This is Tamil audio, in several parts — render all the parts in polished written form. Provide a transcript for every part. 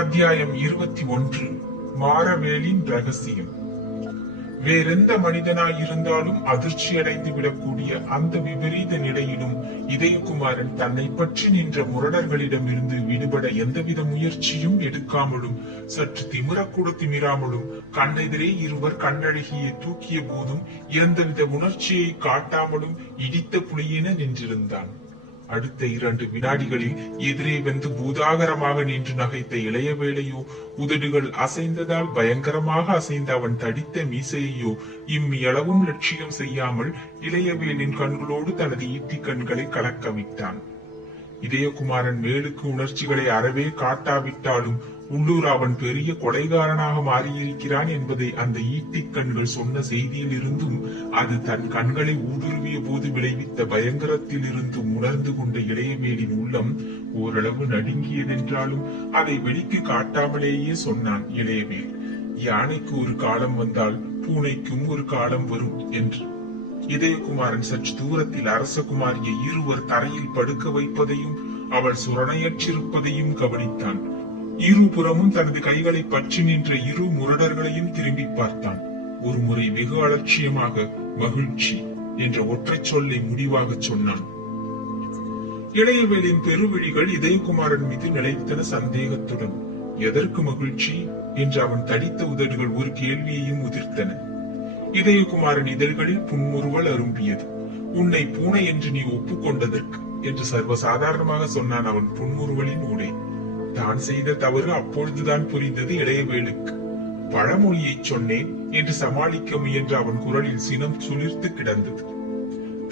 அத்தியாயம் 21. மாரவேலின் ரகசியம். வேறெந்த மனிதனாயிருந்தாலும் அதிர்ச்சியடைந்து விடக்கூடிய அந்த விபரீத நிலையிலும் இதயகுமாரன் தன்னை பற்றி நின்ற முரடர்களிடமிருந்து விடுபட எந்தவித முயற்சியும் எடுக்காமலும் சற்று திமிரக்கூட திமிராமலும் கண்ணெதிரே இருவர் கண்ணழகியை தூக்கிய போதும் எந்தவித உணர்ச்சியை காட்டாமலும் இடித்த புலியென நின்றிருந்தான். அடுத்த 2 வினாடிகளில் எதிரே வந்து பூதாகரமாக நின்று நகைத்த இளையவேளையோ உதடுகள் அசைந்ததால் பயங்கரமாக அசைந்த அவன் தடித்த மீசையையோ இம்மியளவும் லட்சியம் செய்யாமல் இளையவேலின் கண்களோடு தனது ஈட்டி கண்களை கலக்க விட்டான். இதயகுமாரன் மேலுக்கு உணர்ச்சிகளை அறவே காட்டாவிட்டாலும் உள்ளூர் அவன் பெரிய கொலைகாரனாக மாறியிருக்கிறான் என்பதை அந்த ஈட்டிக் கண்கள் சொன்ன செய்தியில் இருந்தும் அது தன் கண்களை ஊடுருவிய போது விளைவித்த பயங்கரத்தில் இருந்தும் உணர்ந்து கொண்ட இளையவேலின் உள்ளம் ஓரளவு நடுங்கியதென்றாலும் அதை வெளிக்கு காட்டாமலேயே சொன்னான் இளையவேல். யானைக்கு ஒரு காலம் வந்தால் பூனைக்கும் ஒரு காலம் வரும் என்று. இதயகுமாரன் சற்று தூரத்தில் அரசகுமாரியை இருவர் தரையில் படுக்க வைப்பதையும் அவள் சுரணையற்றிருப்பதையும் கவனித்தான். இருபுறமும் தனது கைகளை பற்றி நின்ற 2 முரடர்களையும் திரும்பி பார்த்தான். ஒரு முறை வெகு அலட்சியமாக மகிழ்ச்சி என்ற ஒற்றை சொல்லை முடிவாக சொன்னான். இளையவேலின் பெருவிழிகள் இதயகுமாரன் மீது நிலைத்தன சந்தேகத்துடன். எதற்கு மகிழ்ச்சி என்று அவன் தடித்த உதடுகள் ஒரு கேள்வியையும் உதிர்த்தன. இதயகுமாரன் இதழ்களில் புன்முறுவல் அரும்பியது. உன்னை பூனை என்று நீ ஒப்புக்கொண்டதற்கு என்று சர்வசாதாரணமாக சொன்னான் அவன் புன்முறுவலின் ஊடே. தான் செய்த தவறு அப்பொழுதுதான் புரிந்தது இளையவேலுக்கு. பழமொழியை சொன்னேன் என்று சமாளிக்க முயன்ற அவன் குரலில் சினம் சுளிர்த்து கிடந்தது.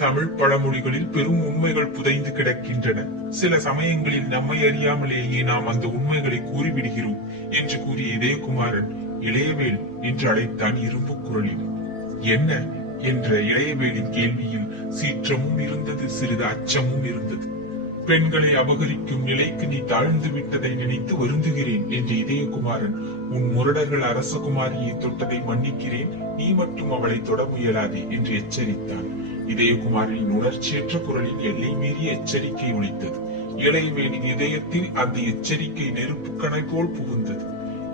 தமிழ் பழமொழிகளில் பெரும் உண்மைகள் புதைந்து கிடக்கின்றன. சில சமயங்களில் நம்மை அறியாமலேயே நாம் அந்த உண்மைகளை கூறிவிடுகிறோம் என்று கூறிய இதயகுமாரன் இளையவேல் என்று அழைத்தான் இரும்பு குரலில். என்ன என்ற இளையவேலின் கேள்வியில் சீற்றமும் இருந்தது, சிறிது அச்சமும் இருந்தது. பெண்களை அபகரிக்கும் நிலைக்கு நீ தாழ்ந்து விட்டதை நினைத்து வருந்துகிறேன் என்று இதயகுமாரன், உன் முரடர்கள் அரசகுமாரியை தொட்டதை மன்னிக்கிறேன், நீ மட்டும் அவளை தொட முயலாதே என்று எச்சரித்தான். இதயகுமாரின் உணர்ச்சியற்ற குரலில் எல்லை மீறிய எச்சரிக்கை ஒலித்தது. இளையவேலின் இதயத்தில் அந்த எச்சரிக்கை நெருப்பு கணை போல் புகுந்தது.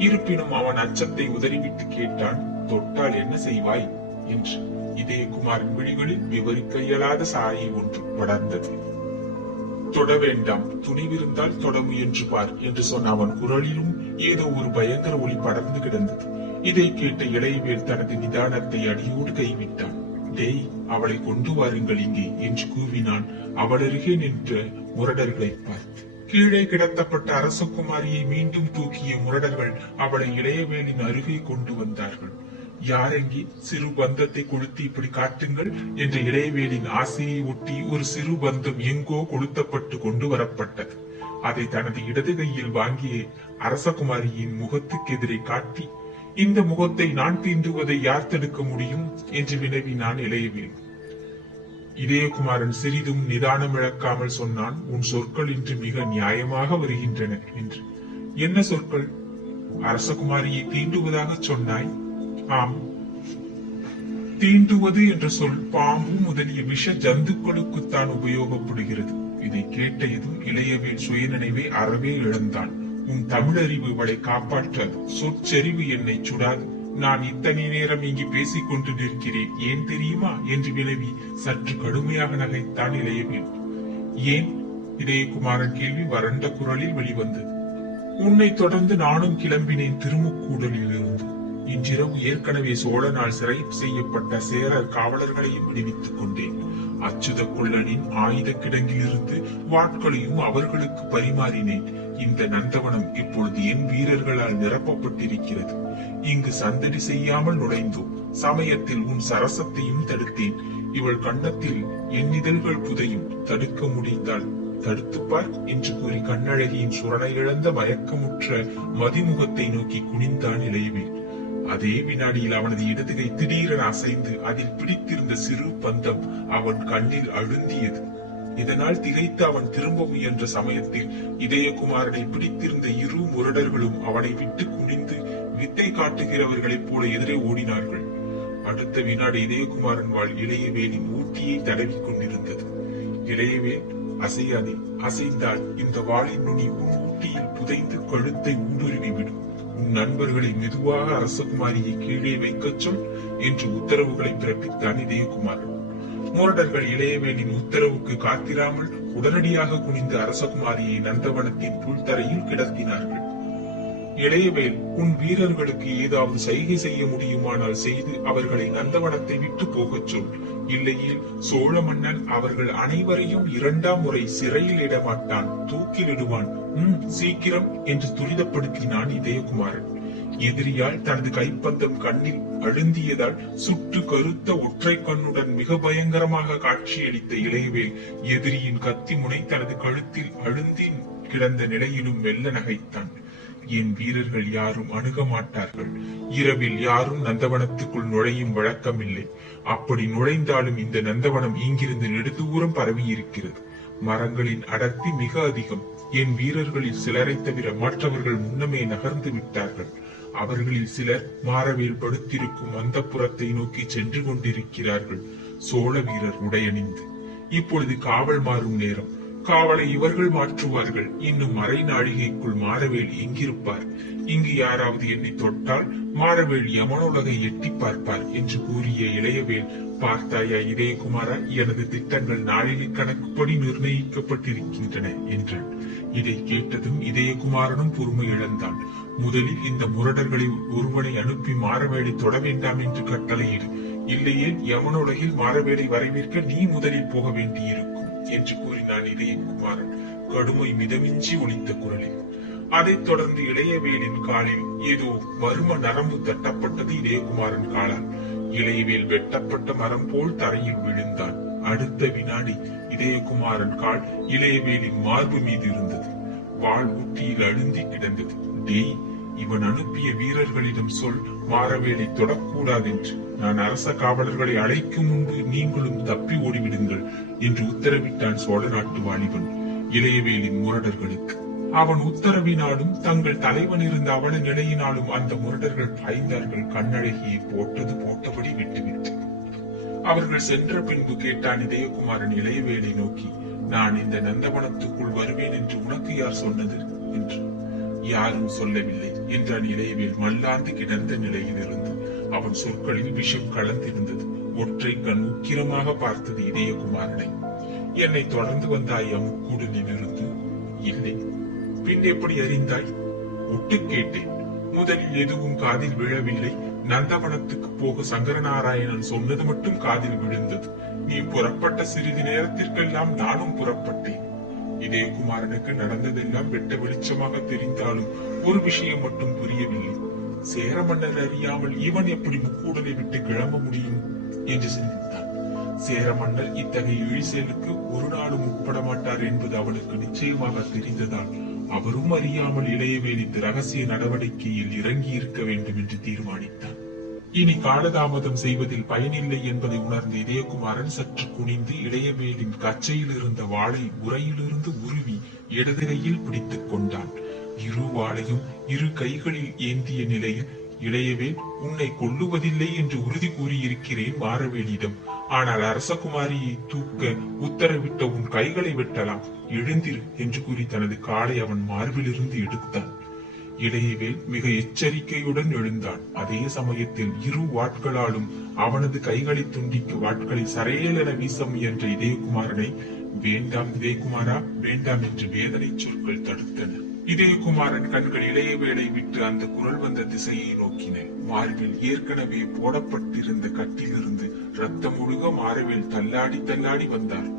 இருப்பினும் அவன் அச்சத்தை உதறிவிட்டு கேட்டான், தொட்டால் என்ன செய்வாய் என்று. இதயகுமாரின் விழிகளில் விவரிக்க இயலாத சாயை ஒன்று படர்ந்தது. தொட வேண்டாம், துணிவிருந்தால் தொட முயன்று பார் என்று சொன்ன அவன் குரலிலும் ஏதோ ஒரு பயங்கர ஒளி படர்ந்து கிடந்தது. இதை கேட்ட இளையவேல் தனது நிதானத்தை அடியோடு கைவிட்டான். டேய், அவளை கொண்டு வாருங்கள் இங்கே என்று கூவினான் அவளருகே நின்ற முரடர்களை பார்த்து. கீழே கிடத்தப்பட்ட அரசகுமாரியை மீண்டும் தூக்கிய முரடர்கள் அவளை இளையவேலின் அருகே கொண்டு வந்தார்கள். யாரெங்கே சிறு பந்தத்தை கொளுத்தி இப்படி காட்டுங்கள் என்ற இளையவேலின் ஆசையை ஒட்டி ஒரு சிறு பந்தம் எங்கோ கொளுத்தப்பட்டு கொண்டு வரப்பட்டது. அதை தனது இடது கையில் வாங்கிய அரசகுமாரியின் முகத்துக்கு எதிரே காட்டி, இந்த முகத்தை நான் தீண்டுவதை யார் தடுக்க முடியும் என்று வினவினான் இளையவேல். இதயகுமாரன் சிறிதும் நிதானம் இழக்காமல் சொன்னான், உன் சொற்கள் இன்று மிக நியாயமாக வருகின்றன என்று. என்ன சொற்கள்? அரசகுமாரியை தீண்டுவதாக சொன்னாய். ஆம், தீண்டுவது என்ற சொல் பாம்பு முதலிய விஷ ஜந்துக்களுக்குத்தான் உபயோகப்படுகிறது. இதை கேட்டதும் இளையவேல் சுயநினைவை அறவே இழந்தான். உன் தமிழறிவு அவளை காப்பாற்றாது, சொற்செறிவு என்னை சுடாது. நான் இத்தனை நேரம் இங்கு பேசிக் கொண்டு நிற்கிறேன், ஏன் தெரியுமா என்று வினவி சற்று கடுமையாக நகைத்தான் இளையவேல். ஏன்? இதயகுமாரன் கேள்வி வறண்ட குரலில் வெளிவந்தது. உன்னை தொடர்ந்து நானும் கிளம்பினேன் திருமுக்கூடலில் இருந்து. இன்றிரவு ஏற்கனவே சோழனால் சிறை செய்யப்பட்ட சேரர் காவலர்களையும் விடுவித்துக் கொண்டேன். அச்சுத கொள்ளனின் ஆயுத கிடங்கிலிருந்து வாட்களையும் அவர்களுக்கு பரிமாறினேன். இந்த நந்தவனம் இப்பொழுது என் வீரர்களால் நிரப்பப்பட்டிருக்கிறது. இங்கு சந்தடி செய்யாமல் நுழைந்தோம். சமயத்தில் உன் சரசத்தையும் தடுத்தேன். இவள் கண்ணத்தில் என் இதழ்கள் புதையும். தடுக்க முடிந்தால் தடுத்துப்பார் என்று கூறி கண்ணழகியின் சுரணை இழந்த மயக்கமுற்ற மதிமுகத்தை நோக்கி குனிந்தான் இளையவேல். அதே வினாடியில் அவனது இடதுகை திடீரென அசைந்து அதில் பிடித்திருந்த சிறு பந்தம் அவன் கண்ணில் அழுந்தியது. இதனால் திகைத்து அவன் திரும்ப முயன்ற சமயத்தில் இதயகுமாரனை பிடித்திருந்த 2 முரடர்களும் அவனை விட்டு குனிந்து வித்தை காட்டுகிறவர்களைப் போல எதிரே ஓடினார்கள். அடுத்த வினாடி இதயகுமாரன் வாழ் இளையவேலின் ஊட்டியை தடவி கொண்டிருந்தது. இளையவேல், அசையாதே, அசைந்தால் இந்த வாளின் நுனி உன் ஊட்டியில் புதைந்து கழுத்தை ஊடுருவி விடும். உன் நண்பர்களை மெதுவாக அரசகுமாரியை கீழே வைக்கச் சொல் என்று உத்தரவுகளை பிறப்பித்தான் இதயகுமாரன். முரடர்கள் இளையவேலின் உத்தரவுக்கு காத்திராமல் உடனடியாக குனிந்து அரசகுமாரியை நந்தவனத்தின் புல்தரையில் கிடத்தினார்கள். இளையவேல், உன் வீரர்களுக்கு ஏதாவது சைகை செய்ய முடியுமானால் செய்து அவர்களை நந்தவனத்தை விட்டு போகச் சொல். இல்லையில் சோழ மன்னன் அவர்கள் அனைவரையும் 2ஆம் முறை சிறையில் இடமாட்டான், தூக்கிலிடுவான். சீக்கிரம் என்று துரிதப்படுத்தினான் இதயகுமாரன். எதிரியால் தனது கைப்பந்தம் கண்ணில் அழுந்தியதால் சுட்டு கருத்த ஒற்றை கண்ணுடன் மிக பயங்கரமாக காட்சியளித்த இளையவேல் எதிரியின் கத்தி முனை தனது கழுத்தில் அழுந்தி கிடந்த நிலையிலும் மெல்ல நகைத்தான். என் வீரர்கள் யாரும் அணுக மாட்டார்கள். இரவில் யாரும் நந்தவனத்துக்குள் நுழையும் வழக்கமில்லை. அப்படி நுழைந்தாலும் இந்த நந்தவனம் இங்கிருந்து நெடுதூரம் பரவி இருக்கிறது. மரங்களின் அடர்த்தி மிக அதிகம். என் வீரர்களில் சிலரை தவிர மற்றவர்கள் முன்னமே நகர்ந்து விட்டார்கள். அவர்களில் சிலர் மாரவேல் படுத்திருக்கும் அந்தப்புறத்தை நோக்கி சென்று கொண்டிருக்கிறார்கள், சோழ வீரர் உடையணிந்து. இப்பொழுது காவல் மாறும் நேரம். காவலை இவர்கள் மாற்றுவார்கள். இன்னும் அரை நாழிகைக்குள் மாரவேல் எங்கிருப்பார்? இங்கு யாராவது என்னை தொட்டால் மாரவேல் யமனுலகை எட்டி பார்ப்பார் என்று கூறிய இளையவேல், பார்த்தாயா இதயகுமாரா, எனது திட்டங்கள் நாளிகை கணக்குப்படி நிர்ணயிக்கப்பட்டிருக்கின்றன என்றான். இதை கேட்டதும் இதயகுமாரனும் பொறுமை இழந்தான். முதலில் இந்த முரடர்களை ஒருவனை அனுப்பி மாரவேலை தொட வேண்டாம் என்று கட்டளையிடு. இல்லையே யமனுலகில் மாரவேலை வரவேற்க நீ முதலில் போக வேண்டியிருக்கும் என்று கூறினான் இதயகுமாரன் கடுமை மிதமிஞ்சி ஒலித்த குரலில். அதைத் தொடர்ந்து இளையவேலின் காலில் ஏதோ மர்ம நரம்பு தட்டப்பட்டது இதயகுமாரன் காலால். இளையவேல் வெட்டப்பட்ட மரம் போல் தரையில் விழுந்தான். அடுத்த வினாடி இதயகுமாரன் கால் இளையவேலின் மார்பு மீது இருந்தது. வாள் ஊட்டியில் அழுந்தி கிடந்தது. டேய், இவன் அனுப்பிய வீரர்களிடம் சொல், மாரவேலை தொடக்கூடாதென்று. நான் அரச காவலர்களை அழைக்கும் முன்பு நீங்களும் தப்பி ஓடிவிடுங்கள் என்று உத்தரவிட்டான் சோழ நாட்டு வாலிபன் இளையவேலின் முரடர்களுக்கு. அவன் உத்தரவினாலும் தங்கள் தலைவன் இருந்த அவல நிலையினாலும் அந்த முரடர்கள் பாய்ந்தார்கள். கண்ணழகியை போட்டது போட்டபடி விட்டுவிட்டு அவர்கள் சென்ற பின்பு கேட்டான் இதயகுமாரன் இளையவேலை நோக்கி, நான் இந்த நந்தவனத்துக்குள் வருவேன் என்று உனக்கு யார் சொன்னது என்று. யாரும் சொல்லவில்லை என்றான் இளையவேல் மல்லாந்து கிடந்த நிலையில் இருந்து. அவன் சொற்களில் விஷம் கலந்திருந்தது. ஒற்றை கண் உக்கிரமாக பார்த்தது இதயகுமாரனை. என்னை தொடர்ந்து வந்தாய் அமுக்கூடலிலிருந்து? இல்லை. பின் எப்படி அறிந்தாய்? ஒட்டு கேட்டேன். முதலில் எதுவும் காதில் விழவில்லை. நந்தவனத்துக்கு போக சங்கரநாராயணன் சொன்னது மட்டும் காதில் விழுந்தது. நீ புறப்பட்ட சிறிது நேரத்திற்கெல்லாம் நானும் புறப்பட்டேன். இதயகுமாரனுக்கு நடந்ததெல்லாம் வெட்ட வெளிச்சமாக தெரிந்தாலும் ஒரு விஷயம் மட்டும் புரியவில்லை. சேர மன்னர் அறியாமல் இவன் எப்படி முக்கூடலை விட்டு கிளம்ப முடியும் என்று சிந்தித்தான். சேர மன்னர் இத்தகைய இழிசெயலுக்கு ஒரு நாளும் உட்பட மாட்டார் என்பது அவனுக்கு நிச்சயமாக தெரிந்ததால் அவரும் அறியாமல் இளையவேலின் ரகசிய நடவடிக்கையில் இறங்கி இருக்க வேண்டும் என்று தீர்மானித்தான். இனி காலதாமதம் செய்வதில் பயனில்லை என்பதை உணர்ந்த இதயகுமாரன் சற்று குனிந்து இளையவேலின் கச்சையில் இருந்த வாளை உரையிலிருந்து உருவி இடது கையில் பிடித்துக் கொண்டான். இரு வாளையும் இரு கைகளில் ஏந்திய நிலையில், இளையவேல், உன்னை கொல்லுவதில்லை என்று உறுதி கூறியிருக்கிறேன் மாரவேலிடம். ஆனால் அரசகுமாரியை தூக்க உத்தரவிட்ட உன் கைகளை வெட்டலாம், எழுந்திரு என்று கூறி தனது காலை அவன் மார்பிலிருந்து எடுத்தான். இளையவேல் மிக எச்சரிக்கையுடன் எழுந்தான். அதே சமயத்தில் இரு வாட்களாலும் அவனது கைகளை துண்டிக்க வாட்களை சரையலென வீச முயன்ற இதயகுமாரனை, வேண்டாம் இதயகுமாரா, வேண்டாம் என்று வேதனை சொற்கள் தடுத்தன. இதயகுமாரன் கண்கள் இளையவேலை விட்டு அந்த குரல் வந்த திசையை நோக்கின. மார்பில் ஏற்கனவே போடப்பட்டிருந்த கட்டிலிருந்து ரத்தம் ஒழுக மாரவேல் தள்ளாடி தள்ளாடி வந்தார்.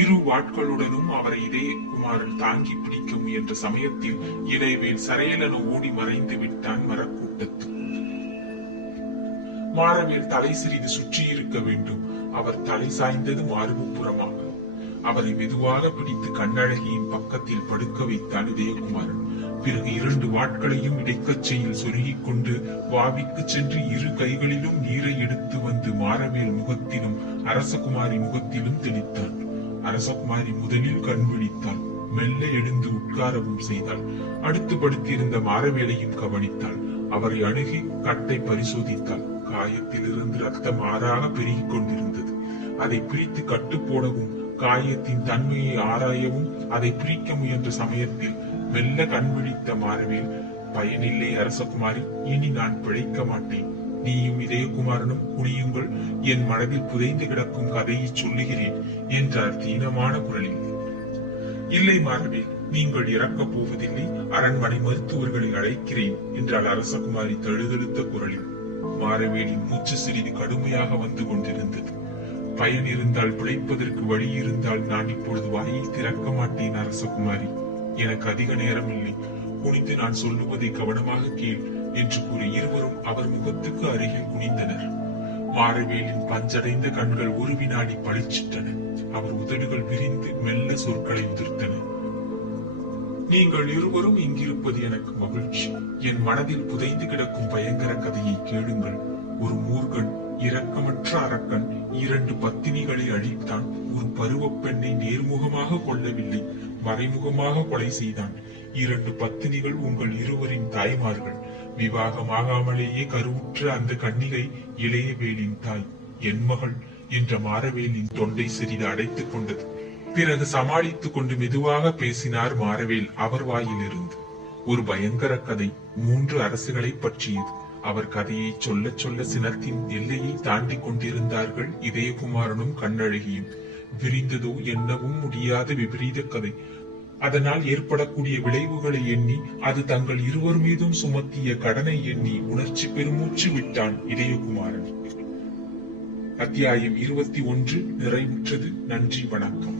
இரு வாட்களுடனும் அவரை இதயகுமாரன் தாங்கி பிடிக்க முயன்ற சமயத்தில் இளையவேல் சரையலென ஓடி மறைந்து விட்டான் மரக்கூட்டத்தில். மாரவேல் தலை சிறிது சுற்றி இருக்க வேண்டும். அவர் தலை சாய்ந்தது மார்பு புறமாக. அவரை மெதுவாக பிடித்து கண்ணழகியின் பக்கத்தில் படுக்க வைத்தான் இதயகுமாரன். பிறகு 2 வாட்களையும் இடைக்கச்சையில் சொருகிக் கொண்டு வாவிக்கு சென்று இரு கைகளிலும் நீரை எடுத்து வந்து மாரவேல் முகத்திலும் அரசகுமாரி முகத்திலும் தெளித்தான். அரசகுமாரி முதலில் கண் விழித்தாள். மெல்ல எழுந்து உட்காரவும் செய்தாள். அடுத்து படுத்திருந்த மாரவேலையும் கவனித்தாள். அவரை அணுகி கட்டை பரிசோதித்தாள். காயத்திலிருந்து ரத்தம் ஆறாக பெருகிக் கொண்டிருந்தது. அதை பிரித்து கட்டு போடவும் காயத்தின் தன்மையை ஆராயவும் அதை பிரிக்க முயன்ற சமயத்தில் மெல்ல கண் விழித்த மாறவேல், பயனில்லை அரசகுமாரி, இனி நான் பிழைக்க மாட்டேன். நீயும் இதயகுமாரனும் குனியுங்கள், என் மனதில் புதைந்து கிடக்கும் கதையை சொல்லுகிறேன் என்றார் தீனமான குரலில். இல்லை மாறவேல், நீங்கள் இறக்கப் போவதில்லை, அரண்மனை மருத்துவர்களை அழைக்கிறேன் என்றாள் அரசகுமாரி தழுதழுத்த குரலில். மாறவேலின் மூச்சு சிறிது கடுமையாக வந்து கொண்டிருந்தது. பயன் இருந்தால் பிழைப்பதற்கு வழி இருந்தால் நான் இப்பொழுது வாயை திறக்க மாட்டேன் அரசகுமாரி. எனக்கு அதிக நேரம் இல்லை, குனிந்து நான் சொல்லுவதை கவனமாக கேள் என்று கூறி இருவரும் அவர் முகத்துக்கு அருகில் குனிந்தனர். மாறவேலின் பஞ்சடைந்த கண்கள் ஒரு வினாடி பளிச்சிட்டன. அவர் உதடுகள் விரிந்து மெல்ல சொற்களை உதிர்த்தன. நீங்கள் இருவரும் இங்கிருப்பது எனக்கு மகிழ்ச்சி. என் மனதில் புதைந்து கிடக்கும் பயங்கர கதையை கேளுங்கள். ஒரு மூர்க்கன், இரக்கமற்ற அரக்கன் 2 பத்தினிகளை அழித்தான். ஒரு பருவ பெண்ணை நேர்முகமாக கொல்லவில்லை, மறைமுகமாக கொலை செய்தான். 2 பத்தினிகள் உங்கள் இருவரின் தாய்மார்கள். விவாகமாகாமலேயே கருவுற்ற அந்த கன்னிகை இளையவேலின் தாய், என் மகள் என்ற மாறவேலின் தொண்டை சிறிது அடைத்துக் கொண்டது. பிறகு சமாளித்துக் கொண்டு மெதுவாக பேசினார் மாறவேல் அவர் வாயிலிருந்து. ஒரு பயங்கர கதை 3 அரசுகளை பற்றியது. அவர் கதையை சொல்ல சொல்ல சினத்தின் எல்லையை தாண்டி கொண்டிருந்தார்கள் இதயகுமாரனும் கண்ணழகியும். விரிந்ததோ எண்ணவும் முடியாத விபரீத கதை. அதனால் ஏற்படக்கூடிய விளைவுகளை எண்ணி, அது தங்கள் இருவர் மீதும் சுமத்திய கடனை எண்ணி உணர்ச்சி பெருமூச்சு விட்டான் இதயகுமாரன். அத்தியாயம் 21 நிறைவுற்றது. நன்றி, வணக்கம்.